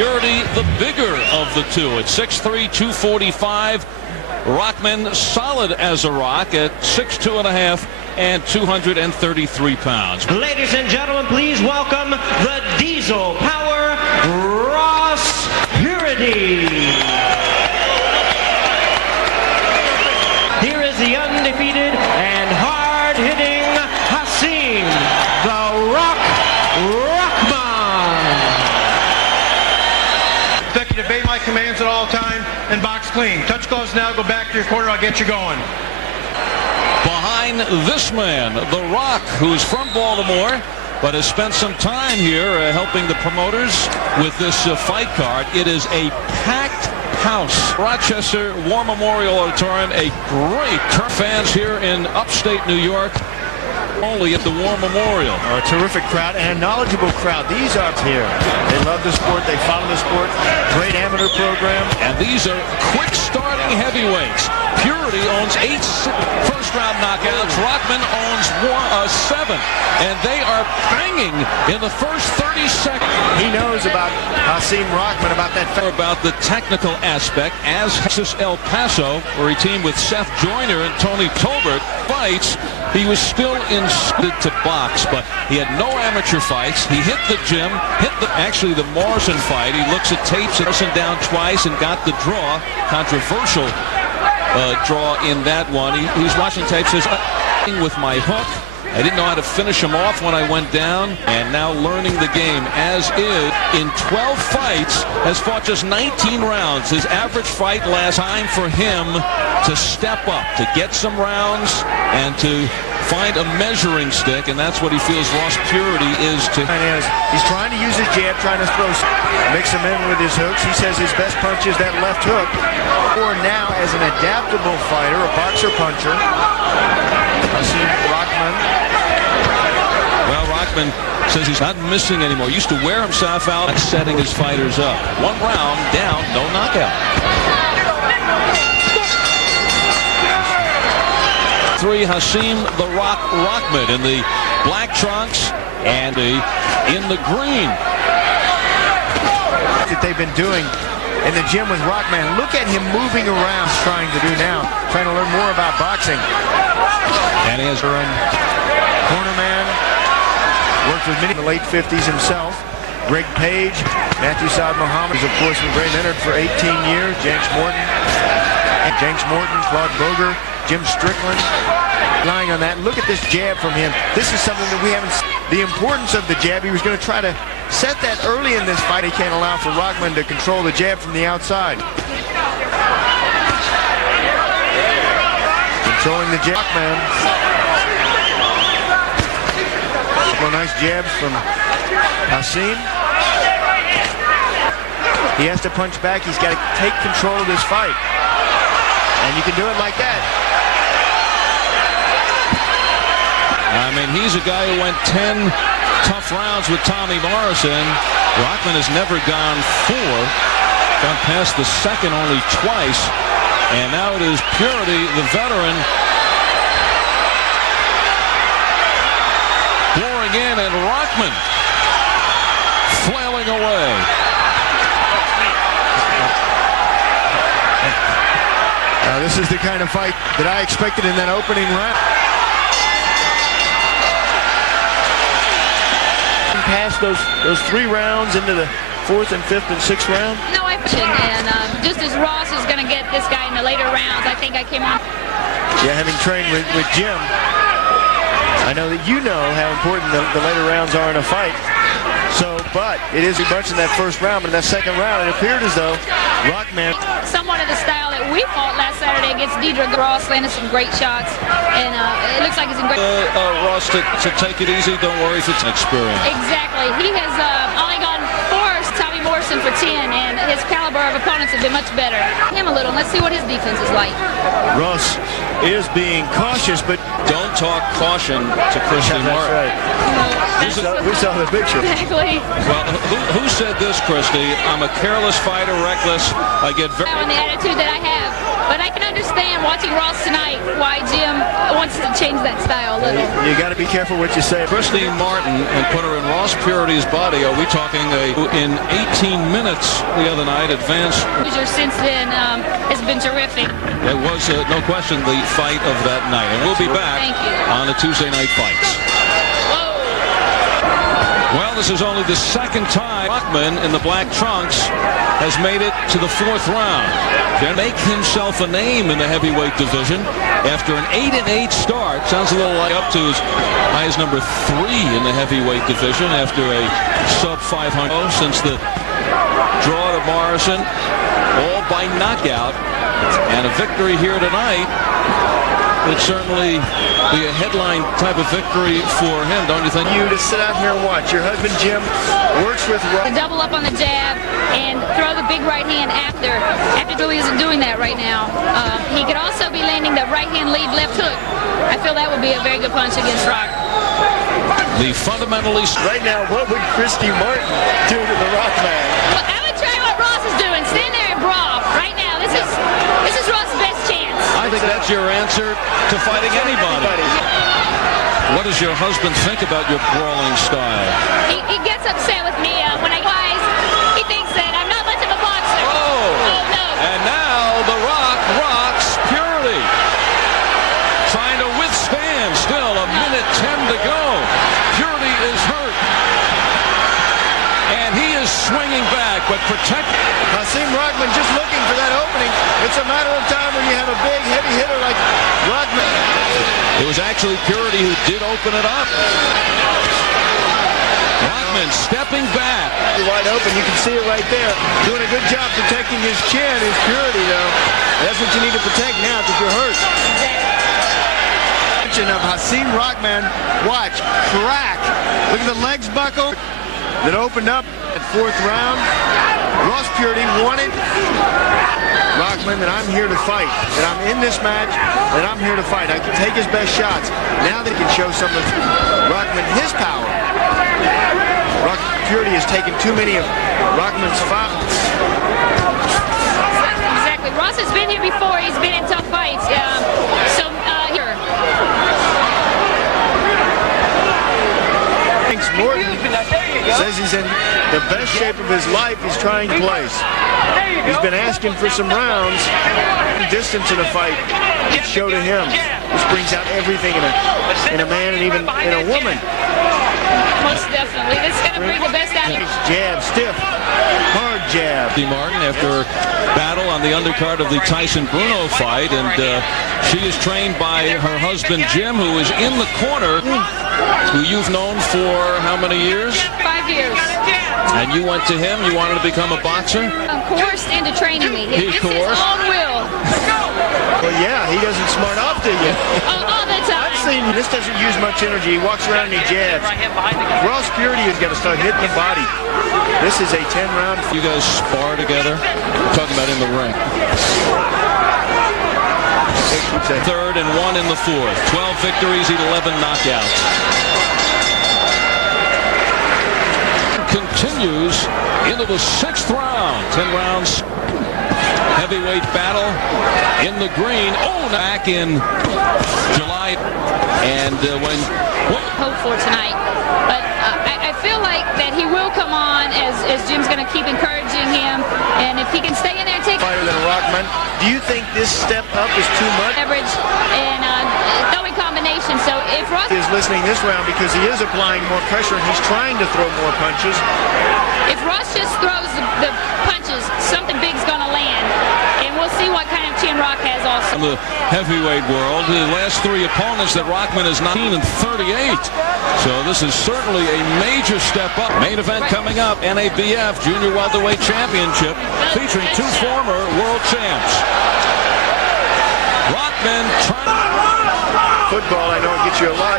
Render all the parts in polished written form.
Purrity, the bigger of the two, at 6'3", 245. Rahman solid as a rock at 6'2.5" and 233 pounds. Ladies and gentlemen, please welcome the Diesel Power Ross Purrity. Here is the undefeated and hard-hitting Hasim, the Rock Rahman. Expect you to obey my commands at all time and box clean. Touch gloves now, go back to your corner, I'll get you going. Behind this man, The Rock, who's from Baltimore, but has spent some time here helping the promoters with this fight card. It is a packed house. Rochester War Memorial Auditorium, a great turf. Fans here in upstate New York, only at the War Memorial. A terrific crowd and a knowledgeable crowd. These are here. They love the sport. They follow the sport. Great amateur program. And these are quick starting heavyweights. Purrity owns 8 first-round knockouts. Rahman owns 7. And they are banging in the first 30 seconds. He knows about Hasim Rahman, about that. About the technical aspect, as Texas El Paso, where he teamed with Seth Joyner and Tony Tolbert, fights. He was still instructed to box, but he had no amateur fights. He hit the gym, actually the Morrison fight. He looks at tapes, Morrison down twice and got the draw. Controversial draw in that one. He was watching tapes, says, with my hook. I didn't know how to finish him off when I went down, and now learning the game, as is. In 12 fights, has fought just 19 rounds. His average fight last time for him to step up, to get some rounds, and to find a measuring stick, and that's what he feels Ross Purrity is to. He's trying to use his jab, trying to mix him in with his hooks. He says his best punch is that left hook. Or now, as an adaptable fighter, a boxer-puncher, Hasim Rahman. Well, Rahman says he's not missing anymore. He used to wear himself out, setting his fighters up. 1 round down, no knockout. 3, Hasim the Rock Rahman in the black trunks and in the green. That they've been doing in the gym with Rahman. Look at him moving around, trying to do now, trying to learn more about boxing. And he has corner man. Worked with many in the late 50s himself. Greg Page, Matthew Saad Muhammad, who's of course been Ray Leonard for 18 years. James Morton, Claude Boger, Jim Strickland. Relying on that. Look at this jab from him. This is something that we haven't seen. The importance of the jab. He was going to try to set that early in this fight. He can't allow for Rahman to control the jab from the outside. Controlling the jab. Rahman. Nice jabs from Hasim. He has to punch back. He's got to take control of this fight. And you can do it like that. I mean, he's a guy who went 10 tough rounds with Tommy Morrison. Rahman has never gone 4. Gone past the second only twice. And now it is Purrity, the veteran, pouring in, and Rahman flailing away. Now this is the kind of fight that I expected in that opening round. Past those 3 rounds into the 4th and 5th and 6th round. No, I and just as Ross is going to get this guy in the later rounds, I think I came on. Yeah, having trained with Jim, I know that you know how important the later rounds are in a fight. So, but it is a bunch in that first round, but in that second round, it appeared as though Rahman. Somewhat of the style that we fought last Saturday against Deidre. Ross landed some great shots, and it looks like he's in great. Ross, to take it easy, don't worry if it's an experience. Exactly. He has only gone 4 Tommy Morrison for 10, and his caliber of opponents have been much better. Him a little. Let's see what his defense is like. Ross is being cautious, but don't talk caution to Christy Martin. Right. We saw the picture. Exactly. Well, who said this, Christy? I'm a careless fighter, reckless. I get very. And the attitude that I have. But I can understand watching Ross tonight why Jim wants to change that style a little. You got to be careful what you say. Christine Martin and put her in Ross Purity's body. Are we talking in 18 minutes the other night advanced? Since then has been terrific. It was no question the fight of that night, and we'll be back on the Tuesday Night Fights. Well, this is only the second time Ackerman in the black trunks has made it to the fourth round. Can make himself a name in the heavyweight division after an 8-8 start. Sounds a little like up to as high as number 3 in the heavyweight division after a sub 500 since the draw to Morrison, all by knockout, and a victory here tonight would certainly be a headline type of victory for him, don't you think? You to sit out here and watch. Your husband Jim works with Ross. Double up on the jab and throw the big right hand after. Billy isn't doing that right now. He could also be landing the right hand lead left hook. I feel that would be a very good punch against Rock. The fundamentally right now, what would Christy Martin do to the Rock man? Well, I would try what Ross is doing. Stand there and brawl right now. This is Ross's best chance. I think that's your answer to fighting anybody. What does your husband think about your brawling style? He gets upset with me when I wise. He thinks that I'm not much of a boxer. Oh no. And now the Rock rocks Purity. Trying to withstand. Still a minute 10 to go. Purity is hurt. And he is swinging back, but protect. Hasim Rahman just looking for that opening. It's a matter of time when you have a big, heavy hitter like Rahman. It was actually Purity who did open it up. Rahman stepping back. Wide open. You can see it right there. Doing a good job protecting his chin is Purity, though. That's what you need to protect now because you're hurt. Of Hasim Rahman, watch, crack. Look at the legs buckle that opened up at fourth round. Ross Purity wanted Rahman that I'm here to fight, that I'm in this match, that I'm here to fight. I can take his best shots. Now they can show some of Rahman his power. Purity has taken too many of Rahman's fouls. Exactly. Ross has been here before. He's been in tough fights. Here. Morton says he's in the best shape of his life. He's trying to place. He's been asking for some rounds. Distance in a fight show to him. This brings out everything in a man and even in a woman. Most definitely. This is going to bring the best out of him. Jab, stiff, hard jab. Martin after battle on the undercard of the Tyson Bruno fight, and she is trained by her husband Jim, who is in the corner, who you've known for how many years? 5 years. And you went to him, you wanted to become a boxer? I'm coerced into training me. He's It's his own will. Well, yeah, he doesn't smart off to you. All the time. I've seen this doesn't use much energy. He walks around and he jabs. Ross Purity has got to start hitting the body. This is a 10-round. You guys spar together? I'm talking about in the ring. Third and 1 in the fourth. 12 victories, 11 knockouts. Continues into the 6th round. 10 rounds. Heavyweight battle in the green. Oh, back in July. And hope for tonight. But I feel like that he will come on as Jim's going to keep encouraging him. And if he can stay in there and take fighter than Rahman. Do you think this step up is too much? Leverage and throwing combination. So if Ross is listening this round because he is applying more pressure and he's trying to throw more punches. If Ross just throws the punches, something big's going to land. And we'll see what kind of chin Rock has also. In the heavyweight world, the last 3 opponents that Rahman is 19 and 38. So this is certainly a major step up. Main event coming up, NABF Junior Welterweight Championship featuring 2 former world champs. Rahman football, I know it gets you a lot.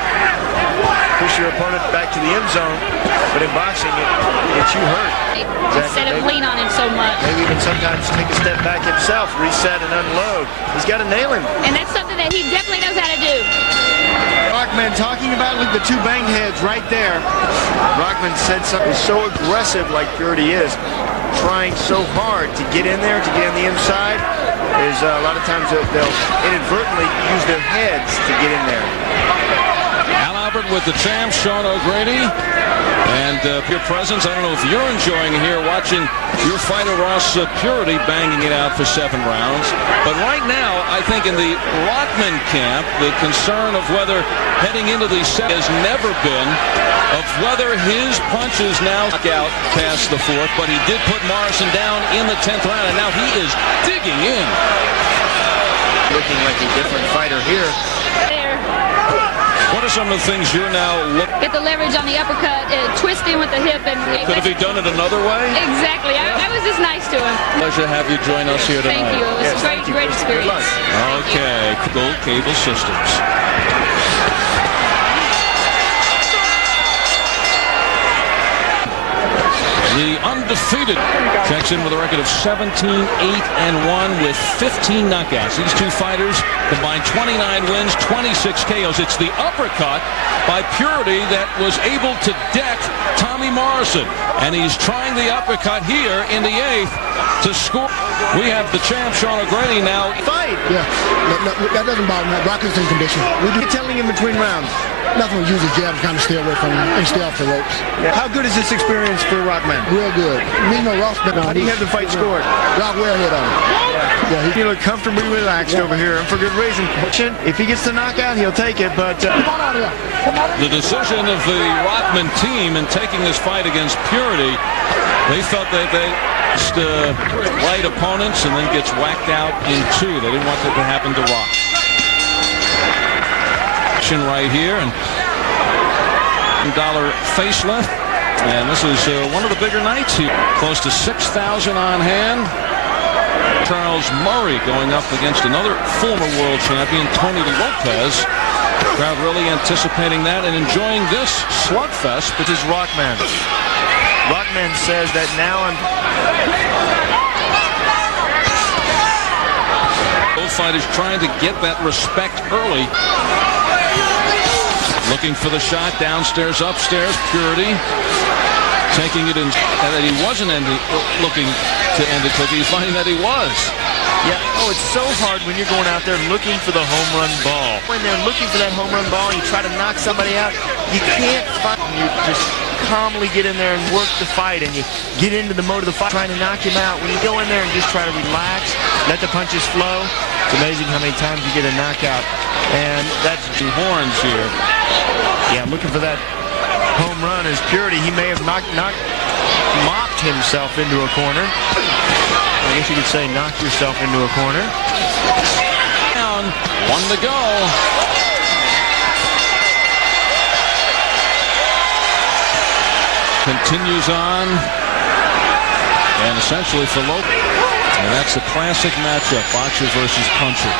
Push your opponent back to the end zone, but in boxing it gets you hurt. Instead of lean on him so much. Maybe even sometimes take a step back himself, reset and unload. He's got to nail him. And that's something that he definitely knows how to do. Rahman talking about the 2 banged heads right there. Rahman said something so aggressive like Purity is, trying so hard to get in there, to get on the inside. is a lot of times they'll inadvertently use their heads to get in there. Al Albert with the champ, Sean O'Grady. And your presence, I don't know if you're enjoying here watching your fighter Ross Purrity banging it out for 7 rounds. But right now, I think in the Rahman camp, the concern of whether heading into the set has never been of whether his punches now knock out past the 4th. But he did put Morrison down in the 10th round, and now he is digging in. Looking like a different fighter here. What are some of the things you're now looking? Get the leverage on the uppercut, twisting with the hip. And could have he done it another way? Exactly. I was just nice to him. Pleasure to have you join us here tonight. Thank you. It was a great experience. Okay, Gold Cable Systems. The undefeated checks in with a record of 17-8-1 with 15 knockouts. These two fighters combined 29 wins, 26 KOs. It's the uppercut by Purrity that was able to deck Tommy Morrison. And he's trying the uppercut here in the 8th to score. We have the champ, Sean O'Grady, now. Fight! Yeah, that doesn't bother me. Brock is in condition. What are you telling him between rounds? Nothing, use his jab to kind of stay away from him and stay off the ropes. Yeah. How good is this experience for Rahman? Real good. Me know Ross been on. How do you have the fight scored? Rock Ware hit on him. Yeah, he look comfortably relaxed over here, and for good reason. If he gets the knockout, he'll take it, but... The decision of the Rahman team in taking this fight against Purrity, they felt that they just light opponents and then gets whacked out in 2. They didn't want that to happen to Rock. Right here, and $1 facelift, and this is one of the bigger nights here. Close to 6,000 on hand. Charles Murray going up against another former world champion, Tony Lopez. Crowd really anticipating that and enjoying this slugfest. Which is Rahman. Rahman says that now both fighters trying to get that respect early. Looking for the shot, downstairs, upstairs. Purrity taking it in, and that he wasn't looking to end it quickly. He's finding that he was. Yeah, it's so hard when you're going out there looking for the home run ball. When they're looking for that home run ball and you try to knock somebody out, you can't fight. You just calmly get in there and work the fight, and you get into the mode of the fight, trying to knock him out. When you go in there and just try to relax, let the punches flow, it's amazing how many times you get a knockout. And that's two horns here. Yeah, looking for that home run is Purrity. He may have mopped himself into a corner. I guess you could say knock yourself into a corner. Down, 1 to go. Continues on. And essentially for Lopez. And that's the classic matchup, boxer versus puncher.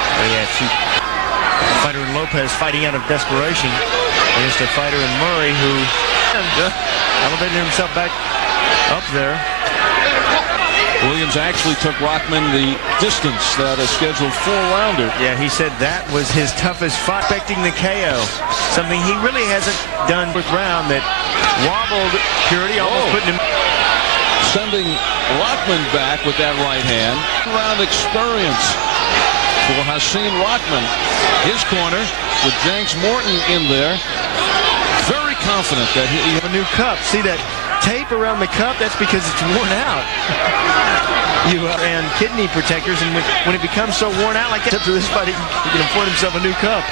A fighter in Lopez fighting out of desperation against a fighter in Murray who elevated himself back up there. Williams actually took Rahman the distance that a scheduled 4-rounder. Yeah, he said that was his toughest fight, expecting the KO. Something he really hasn't done with round that wobbled Purrity, almost putting him... Sending Rahman back with that right hand. Round experience for Hasim Rahman. His corner with Jenks Morton in there. Very confident that he have a new cup. See that tape around the cup? That's because it's worn out. And kidney protectors, and when it becomes so worn out like that, up to this fight, he can afford himself a new cup.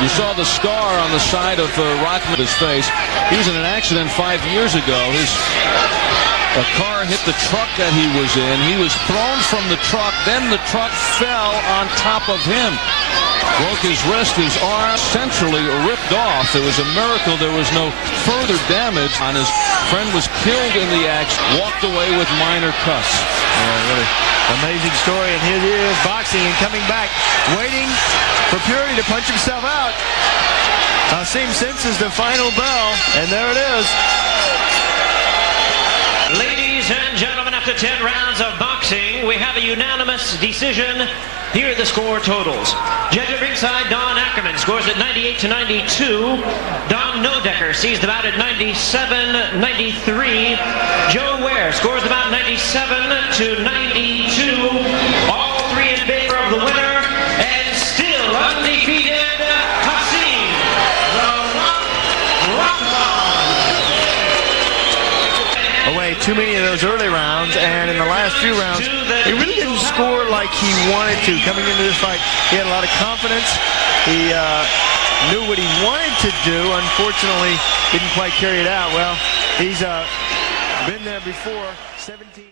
You saw the scar on the side of Rahman's face. He was in an accident 5 years ago. A car hit the truck that he was in. He was thrown from the truck. Then the truck fell on top of him. Broke his wrist, his arm centrally ripped off. It was a miracle there was no further damage. His friend was killed in the accident, walked away with minor cuts. What an amazing story. And here he is boxing and coming back, waiting for Purrity to punch himself out. Hasim senses the final bell, and there it is. Ladies and gentlemen, after 10 rounds of boxing, we have a unanimous decision. Here are the score totals. Judge at ringside, Don Ackerman scores at 98-92. Don Nodecker sees the bout at 97-93. Joe Ware scores the bout 97-92. All three in last few rounds. He really didn't score like he wanted to coming into this fight. He had a lot of confidence. He knew what he wanted to do. Unfortunately, didn't quite carry it out. Well, he's been there before. 17.